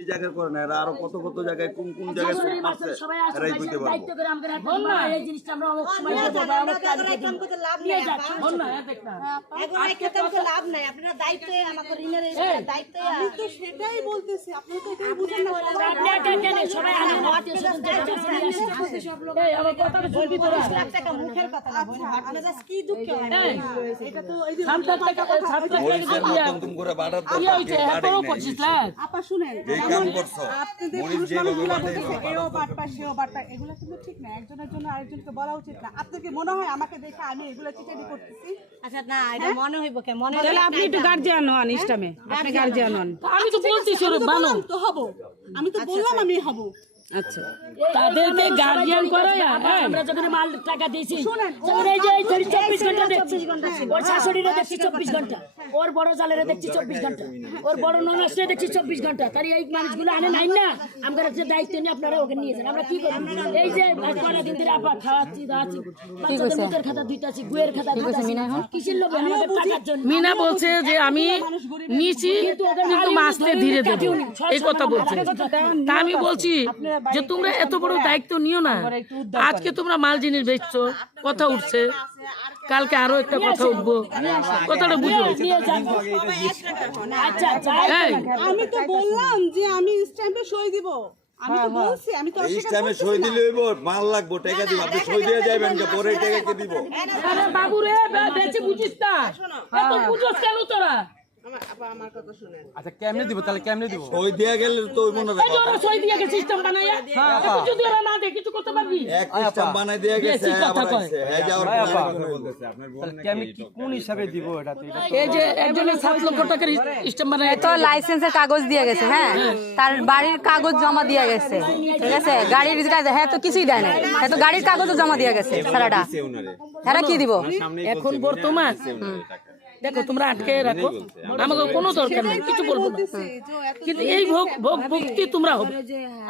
এই জায়গায় করে না, এরা আরো কত কত জায়গায় কোন কোন জায়গায় মারছে এরাই বুঝতে পারবো। দায়িত্ব করে আমাদের বল না এই জিনিসটা আমরা অনেক সময় করব বা অনেক কাজ করতে লাভ নেই বল না দেখ না এখন এই কাজ করতে লাভ নাই আপনারা দায়িত্বে আমাদের ঋণের দায়িত্ব আমি তো সেটাই বলতেছি আপনারা তো এটাই বুঝেন না আপনি একা কেন সবাই আগে হাতে শুনতে সব লোক এই আমার কথাটা বলবি তোরা লাখ টাকা মুখের কথা না বল আপনাদের কি দুঃখ হয় এটা তো এই যে 7 টাকা তুমি করে বাড়ার তো আপা শুনেন এই কাম করছো মরিচ যে ভাবে এও বাটপা সেও বাটপা এগুলো কিন্তু ঠিক না একজনের জন্য আরেকজনকে বলা উচিত না আপনাকে মনে হয় আমাকে দেখে আমি এগুলো চিটারি করতেছি আচ্ছা না এটা মনে হইব কেন মনে তাহলে আপনি একটু গার্জিয়ান হন ইসলামে আপনি গার্জিয়ান হন আমি তো বলছি সর বানো তো হব আমি তো বললাম আমি হব আচ্ছা তাদেরকে গার্ডিয়ান করে আমরা যখন মাল টাকা দিয়েছি যখন এই যে 24 ঘন্টা দেখছি ওর শাশুড়িরে দেখছি 24 ঘন্টা ওর বড় জালেরে দেখছি 24 ঘন্টা ওর বড় ননসরে দেখছি 24 ঘন্টা তার এই মানুষগুলো আনে নাই না আমরা যে দায়িত্ব নিয়ে আপনারা ওকে নিয়ে যান আমরা কি করি এই যে কয়টা দিন ধরে আপা খাওয়াচ্ছি দাওয়াচ্ছি বাচ্চাদের মুখের খাতা দুইটাছি গুয়ের খাতা দুইটাছি কিসের লোভে আমাদের টাকার জন্য মিনা বলছে যে আমি নিচি কিন্তু মাছতে ধীরে দেব এই কথা বলছে তা আমি বলছি যে তোমরা এত বড় দায়িত্ব নিও না আজকে তোমরা মাল জিনিস বেচছো কথা উঠছে কালকে আরো একটা কথা উঠবো কথাটা বুঝো আমি তো বললাম যে আমি স্ট্যাম্পে সই দিব আমি তো বলছি আমি তো এই টাইমে সই দিলে হইব মাল লাগবো টাকা দিব আপনি সই দিয়ে যাবেন যে পরে টাকা কে দিব আরে বাবু রে বেঁচে বুঝিস না এত বুঝছ কেন তোরা আমার কথা শুনেন আচ্ছা কেমনে দিব তাহলে কেমনে দিব সই দিয়ে গেলে তো ওই মনে রাখো ওরা সই দিয়ে গেছে সিস্টেম বানাইয়া এখন যদি ওরা না দেখে কিছু করতে পারবি এক সিস্টেম বানাই দিয়ে গেছে আবার আইছে এই যাওয়ার তাহলে কেমনে কি কোন হিসাবে দিব এটা তো এটা এই যে একজনের 7 লক্ষ টাকার সিস্টেম বানায় তো লাইসেন্সের কাগজ দিয়ে গেছে হ্যাঁ তার বাড়ির কাগজ জমা দিয়ে গেছে ঠিক আছে গাড়ির কাগজ হ্যাঁ তো কিছুই দেয় না হ্যাঁ তো গাড়ির কাগজও জমা দিয়ে গেছে সারাটা তারা কি দিব এখন বর্তমান দেখো তোমরা আটকে রাখো আমাকে কোনো দরকার নেই কিছু বলবো না কিন্তু এই ভক্তি তোমরা হবে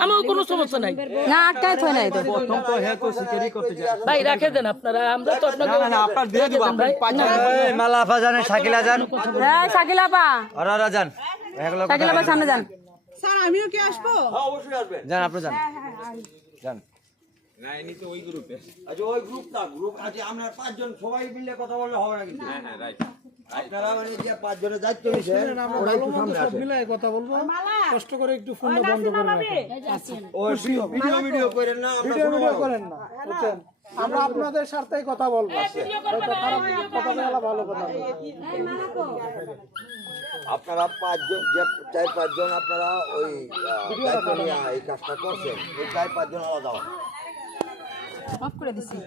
আমাকে কোনো সমস্যা নাই না আটকায় থই নাই তো প্রথম তো হে তো সিকিউরি করতে যায় ভাই রাখে দেন আপনারা আমরা তো আপনাকে না আপনার দিয়ে দিব আপনি মালা আফা জানে শাকিলা জান হ্যাঁ শাকিলা আপা আরারা জান এগুলো শাকিলা আপা সামনে যান স্যার আমিও কি আসবো অবশ্যই আসবে জান আপনি জান জান না এনি তো ওই গ্রুপে আচ্ছা ওই গ্রুপ না গ্রুপ আছে আমরা পাঁচজন সবাই মিলে কথা বললে হবে না কিন্তু হ্যাঁ রাইট আপনারা মানে যে পাঁচজনের দায়িত্ব নিছে ওরা একটু সামনে আসে মিলাই কথা বলবো কষ্ট করে একটু ফোনটা বন্ধ করে রাখেন ও ভিডিও করেন না আমরা ভিডিও করেন না বুঝছেন আমরা আপনাদের স্বার্থেই কথা বলবো কথা বলা ভালো কথা আপনারা পাঁচজন যে 4-5 জন আপনারা ওই দায়িত্ব নিয়ে এই কাজটা করছেন এই 4-5 জন আলাদা অফ করে দিছি